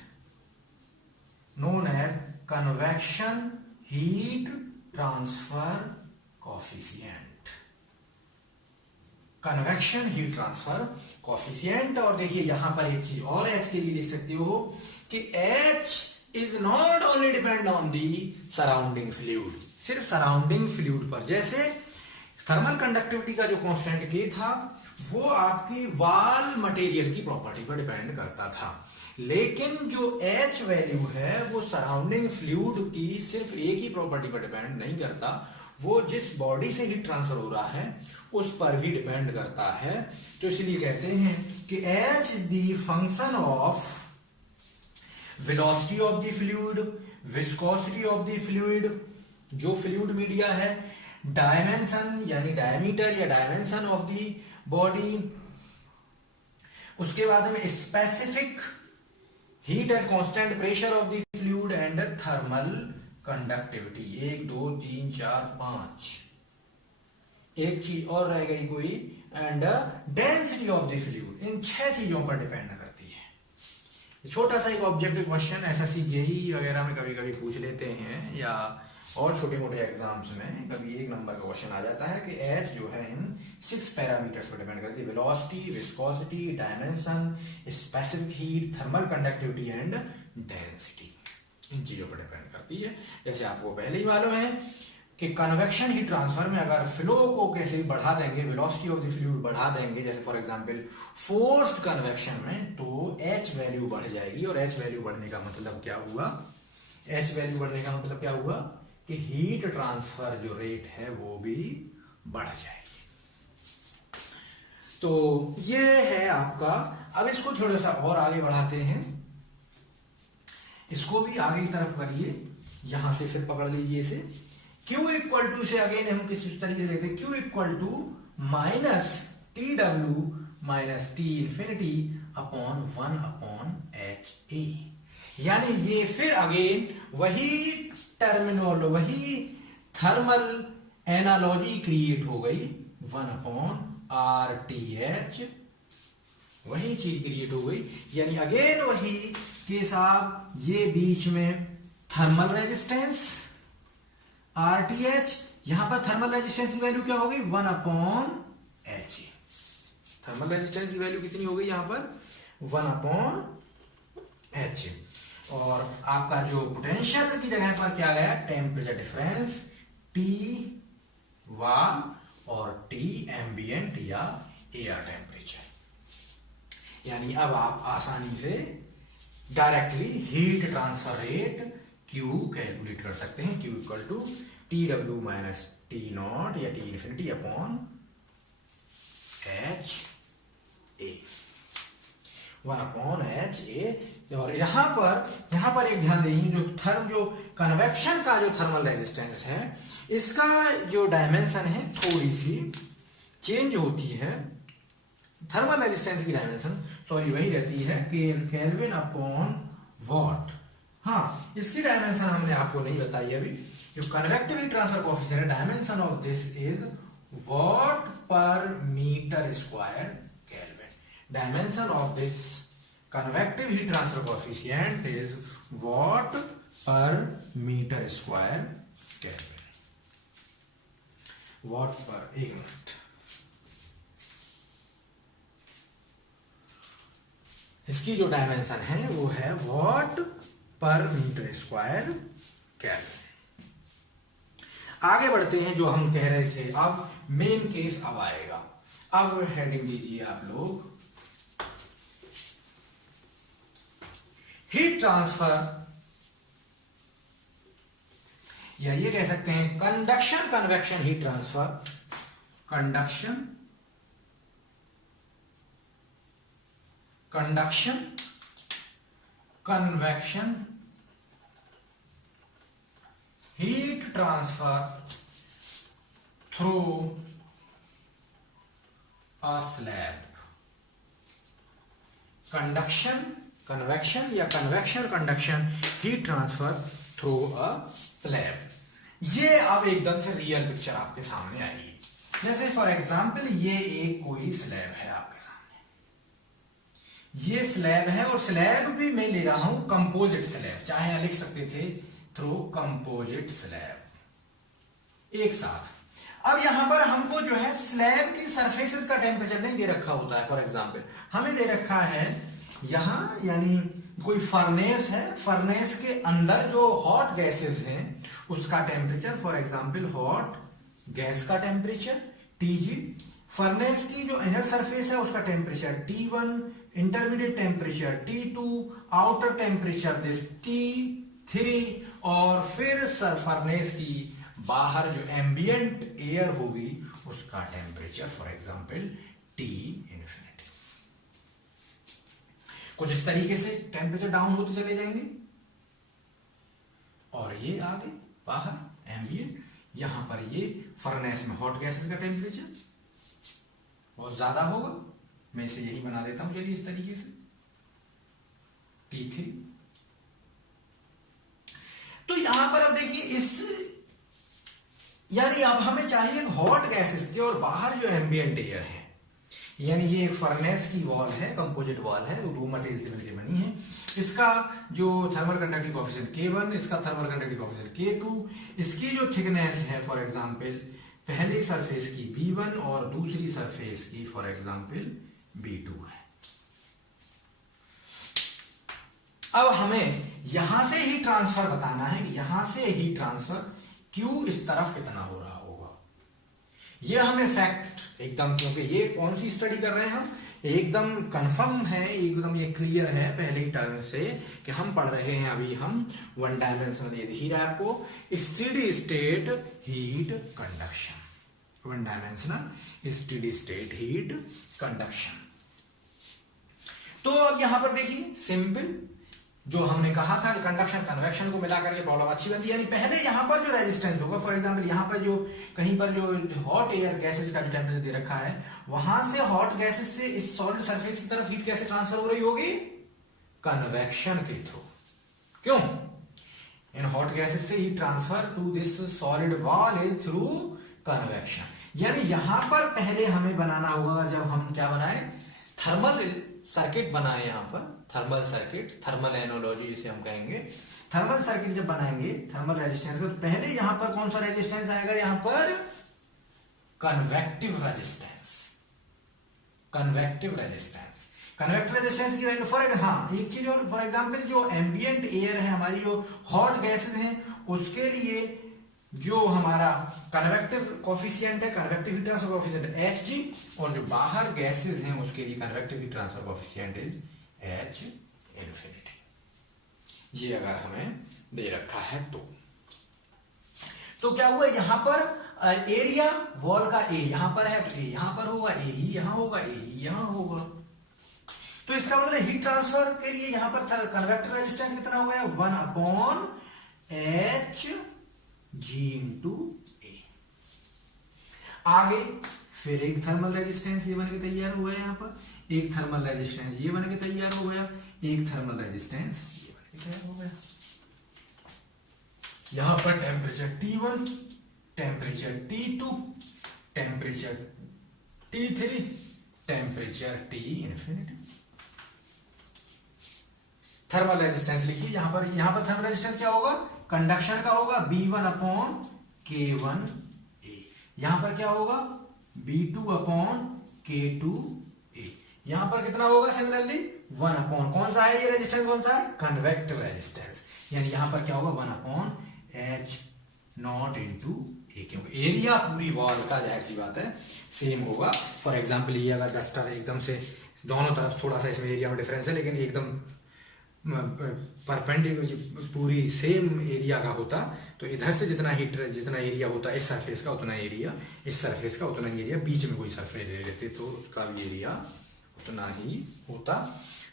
known as convection heat transfer coefficient, convection heat transfer coefficient. और देखिए यहां पर एक चीज और H के लिए लिख सकते हो कि H is not only depend on the surrounding fluid, सिर्फ सराउंडिंग फ्लूइड पर, जैसे थर्मल कंडक्टिविटी का जो कांस्टेंट K था वो आपकी वॉल मटेरियल की प्रॉपर्टी पर डिपेंड करता था, लेकिन जो H वैल्यू है वो सराउंडिंग फ्लूइड की सिर्फ एक ही प्रॉपर्टी पर डिपेंड नहीं करता, वो जिस बॉडी से हीट ट्रांसफर हो रहा है उस पर भी डिपेंड करता है। तो इसलिए कहते हैं कि H is the function of velocity of the fluid, viscosity of the fluid, जो फ्लूइड मीडिया है, डायमेंशन यानी डायमीटर या डायमेंशन ऑफ द बॉडी, उसके बाद में specific heat and constant pressure of the fluid and thermal conductivity. 1 2 3 4 5, एक चीज और रह गई कोई, and density of the fluid. इन 6 चीजों पर डिपेंड करती है। छोटा सा एक ऑब्जेक्टिव क्वेश्चन एसएससी जेईई वगैरह में कभी कभी पूछ लेते हैं, या और छोटे मोटे एग्जाम्स में कभी 1 नंबर का क्वेश्चन आ जाता है कि H जो है इन 6 पैरामीटर्स पर डिपेंड करती है, velocity, viscosity, dimension, specific heat, thermal conductivity and density, इन चीजों पर डिपेंड करती है। जैसे आपको पहले ही मालूम है कि कन्वेक्शन हीट ट्रांसफर में अगर फ्लो को कैसे बढ़ा देंगे, वेलोसिटी ऑफ द फ्लूइड बढ़ा देंगे, जैसे फॉर एग्जांपल फोर्स्ड कन्वेक्शन में, तो एच वैल्यू बढ़ जाएगी। और एच वैल्यू बढ़ने का मतलब क्या हुआ, एच वैल्यू बढ़ने का मतलब क्या हुआ कि हीट ट्रांसफर जो रेट है वो भी बढ़ जाएगी। तो ये है आपका। अब इसको थोड़ा सा और आगे बढ़ाते हैं, इसको भी आगे की तरफ करिए, यहां से फिर पकड़ लीजिए इसे। Q इक्वल टू से अगेन हम किस तरीके से लेते हैं, Q equal to minus T W minus T infinity upon 1 upon H A. यानी ये फिर अगेन वही टर्मिनोल, वही थर्मल एनालॉजी क्रिएट हो गई, 1 अपॉन आर टी एच, वही चीज क्रिएट हो गई। यानी अगेन वही के साथ ये बीच में थर्मल रेजिस्टेंस RTH, यहां पर थर्मल रेजिस्टेंस की वैल्यू क्या हो गई, 1 अपॉन एच। थर्मल रेजिस्टेंस की वैल्यू कितनी हो गई यहां पर, 1 अपॉन एच। और आपका जो पोटेंशियल की जगह पर क्या गया, टेम्परेचर डिफरेंस T वाल और T एम्बिएंट या एयर टेम्परेचर। यानी अब आप आसानी से directly heat transfer rate Q calculate कर सकते हैं। Q equal to T W minus T naught या T infinity upon H A, 1 upon H A. और यहां पर एक ध्यान देंगे, जो कन्वेक्शन का जो थर्मल रेजिस्टेंस है, इसका जो डायमेंशन है थोड़ी सी चेंज होती है। थर्मल रेजिस्टेंस की डायमेंशन वही रहती है कि केल्विन अपॉन वॉट। हाँ, इसकी डायमेंशन हमने आपको नहीं बताई अभी। जो कन्वेक्टिव हीट ट्रांसफर कोएफिशिएंट है, dimension of this is watt per metre square kelvin. Dimension of this convective heat transfer coefficient is watt per metre square kelvin. Watt per, एक मिनट, इसकी जो डायमेंशन है वो है what per metre square kelvin. आगे बढ़ते हैं, जो हम कह रहे थे, अब मेन केस अब आएगा। अब हेडिंग दीजिए आप लोग, हीट ट्रांसफर, या ये कह सकते हैं conduction convection heat transfer. Conduction convection heat transfer through a slab. Conduction convection या conduction convection heat transfer through a slab. ये अब एकदम से रियल पिक्चर आपके सामने आएगी। जैसे फॉर एग्जांपल ये एक कोई स्लैब है आपके सामने, ये स्लैब है, और स्लैब भी मैं ले रहा हूं कंपोजिट स्लैब, चाहे यहां लिख सकते थे थ्रू कंपोजिट स्लैब एक साथ। अब यहां पर हमको जो है स्लैब की सरफेसेस का टेम्परेचर नहीं दे रखा होता है। फॉर एग्जांपल हमें दे रखा है यहां, यानी कोई फर्नेस है, फर्नेस के अंदर जो हॉट गैसेस हैं उसका temperature, for example hot gas का टेम्परेचर Tg, फर्नेस की जो इनर सरफेस है उसका temperature T1, intermediate temperature T2, outer temperature this T3, और फिर फर्नेस की बाहर जो एम्बिएंट एयर होगी उसका temperature, for example T infinity. कुछ इस तरीके से टेम्परेचर डाउन होते चले जाएंगे, और ये आगे बाहर एम्बिएंट, यहां पर ये फर्नेस में हॉट गैसेस का टेम्परेचर बहुत ज्यादा होगा। मैं इसे यही बना देता हूं, चलिए इस तरीके से T3। तो यहां पर अब देखिए यानी अब हमें चाहिए हॉट गैसेस थी और बाहर जो एम्बिएंट एयर है, यानी ये फर्नेस की वॉल है, कंपोजिट वॉल है, वो रूम मटेरियल से मिलकर बनी है। इसका जो थर्मल कंडक्टिव कोएफिशिएंट K1, इसका थर्मल कंडक्टिव कोएफिशिएंट K2, इसकी जो थिकनेस है फॉर एग्जांपल पहली सरफेस की B1 और दूसरी सरफेस की फॉर एग्जांपल B2 है। अब हमें यहां से हीट ट्रांसफर बताना है कि यहां से हीट ट्रांसफर Q इस तरफ कितना हो रहा होगा। ये हमें फैक्ट एकदम, क्योंकि ये कौन सी स्टडी कर रहे हैं हम, एकदम कंफर्म है, एकदम ये क्लियर है पहले ही टर्म से कि हम पढ़ रहे हैं अभी हम वन डायमेंशनल, ये दिख ही रहा है आपको, steady state heat conduction, one dimensional steady state heat conduction. तो अब यहां पर देखिए सिंपल, जो हमने कहा था कि कंडक्शन कन्वेक्शन को मिलाकर के प्रॉब्लम अच्छी बनती है। यानी पहले यहां पर जो रेजिस्टेंस होगा, फॉर एग्जांपल यहां पर जो कहीं पर जो हॉट एयर गैसेस का जो टेम्परेचर दे रखा है, वहां से हॉट गैसेस से इस सॉलिड सरफेस की तरफ हीट कैसे ट्रांसफर हो रही होगी, कन्वेक्शन के थ्रू। क्यों? इन हॉट गैसेस से heat transfer to this solid wall is through convection. यानी यहां पर पहले हमें बनाना होगा, जब हम क्या बनाए, थर्मल सर्किट बनाए, यहां पर थर्मल सर्किट, थर्मल एनोलॉजी जिसे हम कहेंगे, थर्मल सर्किट जब बनाएंगे थर्मल रेजिस्टेंस, तो पहले यहां पर कौन सा रेजिस्टेंस आएगा, यहां पर convective resistance, convective resistance, convective resistance की वैल्यू फॉर, हाँ एक चीज और, फॉर एग्जांपल जो एम्बिएंट एयर है, हमारी जो हॉट गैसेस हैं, उसके लिए जो हमारा कन्वेक्टिव कोफिशिएंट है, convective heat transfer coefficient Hg, और जो बाहर गैसेस हैं उसके लिए convective heat transfer coefficient is H infinity. ये अगर हमें दे रखा है तो क्या हुआ, यहां पर एरिया वॉल का A यहां पर है, तो A यहां पर होगा, A ही यहां होगा, A ही यहां होगा। तो इसका मतलब हीट ट्रांसफर के लिए यहां पर कन्वेक्टिव रेजिस्टेंस कितना हो गया, 1/H G इंटू A। आगे फिर एक थर्मल रेजिस्टेंस ये बन के तैयार हो गया, यहां पर एक थर्मल रेजिस्टेंस ये बन के तैयार हो गया, एक थर्मल रेजिस्टेंस ये बन के तैयार हो गया। यहां पर temperature T1, temperature T2, temperature T3, temperature T infinity. Thermal resistance लिखिए, यहां पर थर्मल रेजिस्टेंस क्या होगा, कंडक्शन का होगा B1/K1A, यहां पर क्या होगा B2/K2A, यहां पर कितना होगा सिमिलरली 1/, कौन सा है ये रेजिस्टेंस, कौन सा है, कन्वेक्टिव रेजिस्टेंस, यानी यहां पर क्या होगा 1/H0 इंटू A, क्योंकि एरिया पूरी वॉल का जाहिर सी बात है सेम होगा। फॉर एग्जांपल ये अगर डस्टर एकदम से दोनों तरफ थोड़ा सा इसमें एरिया में डिफरेंस है, लेकिन एकदम परपेंडिकुलर पूरी सेम एरिया का होता, तो इधर से जितना एरिया होता इस सरफेस का, उतना एरिया इस सरफेस का, उतना ही एरिया बीच में कोई सरफेस ले लेते तो उसका भी एरिया उतना ही होता।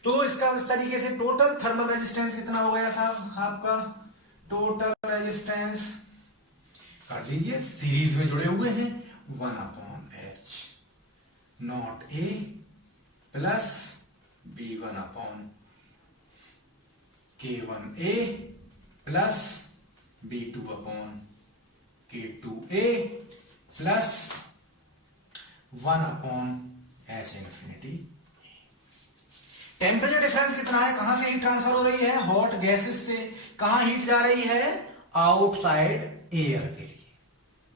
तो इसका इस तरीके से टोटल थर्मल रेजिस्टेंस कितना हो गया साहब, आपका टोटल रेजिस्टेंस कर दीजिए, सीरीज में जुड़े हुए हैं, 1/H0A plus B1/K1A plus B2/K2A plus 1/H infinity. Temperature difference कितना है, कहां से हीट ट्रांसफर हो रही है, हॉट गैसेस से कहां हीट जा रही है, आउटसाइड एयर के लिए,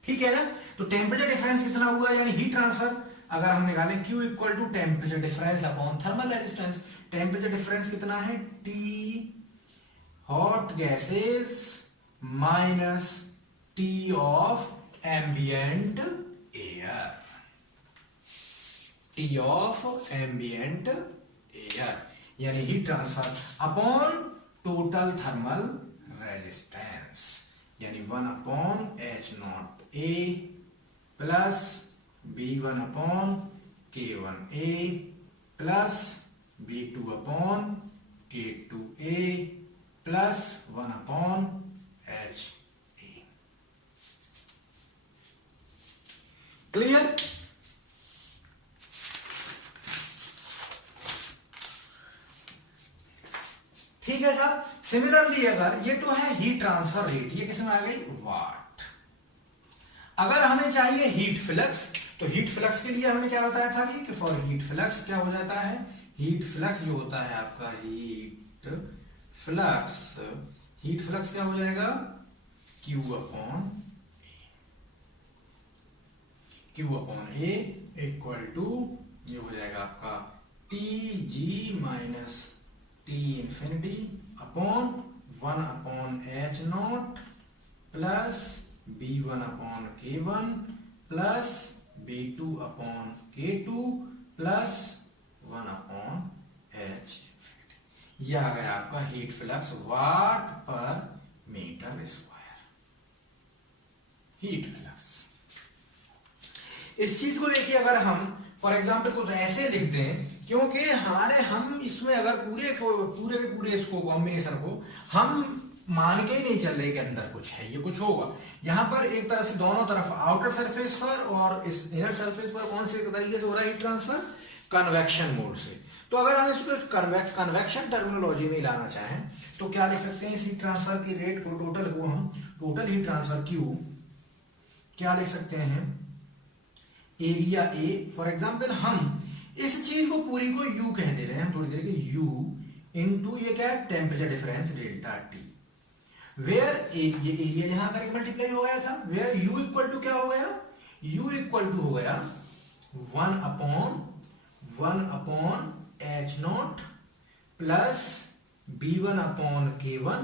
ठीक है ना। तो टेम्परेचर डिफरेंस कितना हुआ, यानी हीट ट्रांसफर अगर हम निकालें Q equal to temperature difference upon thermal resistance, temperature difference कितना है, T hot gases minus T of ambient air, T of ambient air, यानी heat transfer upon total thermal resistance, यानी 1/H0A plus B1/K1A plus B2/K2A plus 1/HA। Clear? ठीक है साहब। Similarly अगर ये तो है हीट ट्रांसफर रेट, ये किसमें आ गई, वाट। अगर हमें चाहिए हीट फ्लक्स, तो हीट फ्लक्स के लिए हमने क्या बताया था कि फॉर हीट फ्लक्स क्या हो जाता है, हीट फ्लक्स जो होता है आपका हीट फ्लक्स क्या हो जाएगा, Q/A इक्वल टू ये हो जाएगा आपका TG minus T infinity upon 1/H0 plus B1 upon K1 plus B2 upon K2 plus 1 upon H। यह आ गया आपका हीट फ्लक्स वाट पर मीटर स्क्वायर, हीट फ्लक्स। इस चीज को देखिए, अगर हम फॉर एग्जांपल कुछ ऐसे लिख दें, क्योंकि हम इसमें अगर पूरे इसको कॉम्बिनेशन को हम मान के ही नहीं चल रहे कि अंदर कुछ है, ये कुछ होगा। यहां पर एक तरह से दोनों तरफ आउटर सरफेस पर और इस इनर सरफेस पर कौन से तरीके से हो रहा है हीट ट्रांसफर? कन्वेक्शन मोड से। तो अगर हम इसको कन्वेक्शन टर्मिनोलॉजी में लाना चाहें तो क्या लिख सकते हैं? इस हीट ट्रांसफर की रेट को, टोटल को हम टोटल हीट ट्रांसफर Q क्या लिख सकते हैं? Area A। फॉर एग्जांपल हम इस चीज को पूरी को U कह दे रहे हैं, हम थोड़ी देर के U इनटू ये क्या है? Temperature difference delta T। Where ये एरिया यहां पर एक मल्टीप्लाई हो गया था, वेयर U इक्वल टू क्या हो गया? U इक्वल टू हो गया 1 upon H naught plus B1 upon K1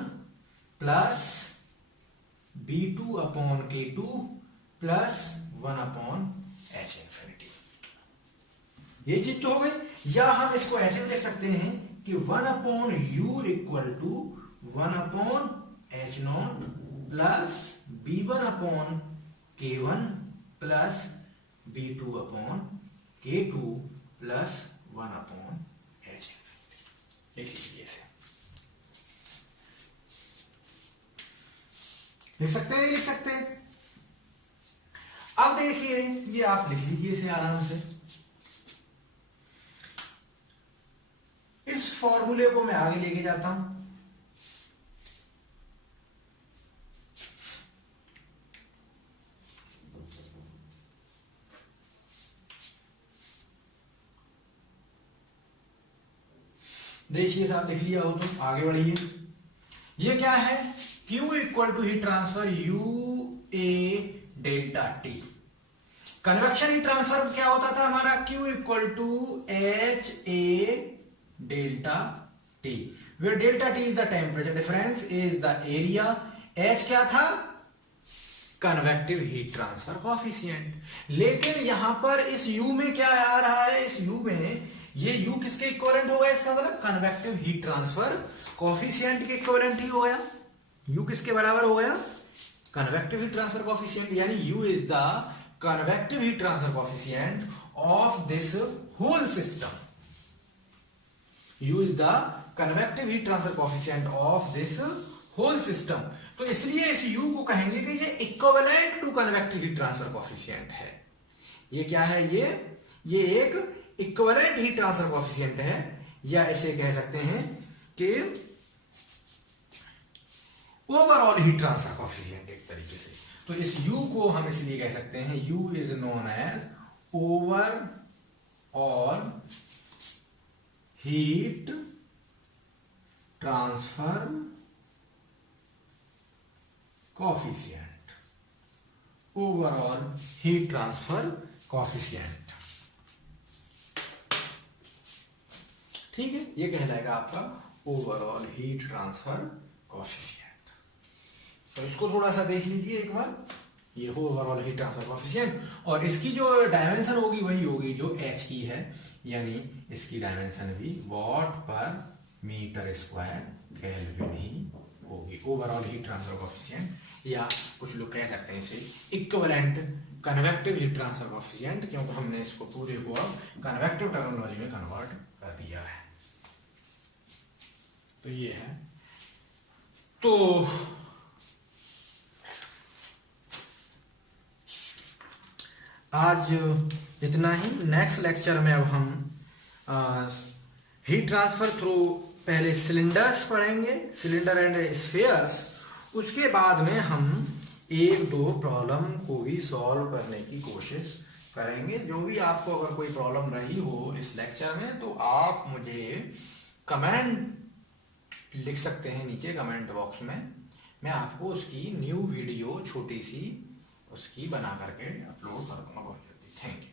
plus B2 upon K2 plus 1 upon H infinity. ये चीज तो हो गई। या हम इसको ऐसे भी लिख सकते हैं कि 1 upon U equal to 1 upon H naught plus B1 upon K1 plus B2 upon K2 plus 1 upon H infinity. लिख लीजिए इसे, लिख सकते हैं, लिख सकते हैं। अब देखिए, ये आप लिख लीजिए इसे आराम से। इस फॉर्मूले को मैं आगे लेके जाता हूं। देखिए साहब, लिख लिया हो तो आगे बढ़िए। ये क्या है? Q equal to heat transfer UA delta T। Convection heat transfer क्या होता था हमारा? Q equal to HA delta T, where delta T is the temperature difference, is the area, H क्या था? Convective heat transfer coefficient. लेकिन यहां पर इस U में क्या आ रहा है? इस U में ये U किसके इक्विवेलेंट हो गया? इसका मतलब कन्वेक्टिव हीट ट्रांसफर कोएफिशिएंट के इक्विवेलेंट ही हो गया। U किसके बराबर हो गया? कन्वेक्टिव हीट ट्रांसफर कोएफिशिएंट, यानी U is the convective heat transfer coefficient of this whole system. U is the convective heat transfer coefficient of this whole system। तो इसलिए इस U को कहेंगे कि ये equivalent to convective heat transfer coefficient है। ये क्या है? ये एक इक्विवेलेंट हीट ट्रांसफर कोएफिशिएंट है, या इसे कह सकते हैं कि ओवरऑल हीट ट्रांसफर कोएफिशिएंट एक तरीके से। तो इस U को हम इसलिए कह सकते हैं U is known as overall heat transfer coefficient, overall heat transfer coefficient. ठीक है, ये कहलाएगा आपका ओवरऑल हीट ट्रांसफर कोएफिशिएंट। तो इसको थोड़ा सा देख लीजिए एक बार। ये हो ओवरऑल हीट ट्रांसफर कोएफिशिएंट, और इसकी जो डायमेंशन होगी वही होगी जो H की है, यानी इसकी डायमेंशन भी what per metre square kelvin ही होगी। ओवरऑल हीट ट्रांसफर कोएफिशिएंट, या कुछ लोग कह सकते हैं इसे equivalent convective heat transfer coefficient, क्योंकि हमने इसको पूरे को अब कन्वेक्टिव टर्मिनोलॉजी में कन्वर्ट कर दिया है। तो ये है। तो आज इतना ही। नेक्स्ट लेक्चर में अब हम हीट ट्रांसफर थ्रू पहले सिलेंडर्स पढ़ेंगे, सिलेंडर एंड स्फीयर्स। उसके बाद में हम एक दो प्रॉब्लम को भी सॉल्व करने की कोशिश करेंगे। जो भी आपको अगर कोई प्रॉब्लम रही हो इस लेक्चर में, तो आप मुझे कमेंट लिख सकते हैं नीचे कमेंट बॉक्स में। मैं आपको उसकी न्यू वीडियो छोटी सी उसकी बना करके अपलोड कर दूंगा बहुत जल्दी। Thank you.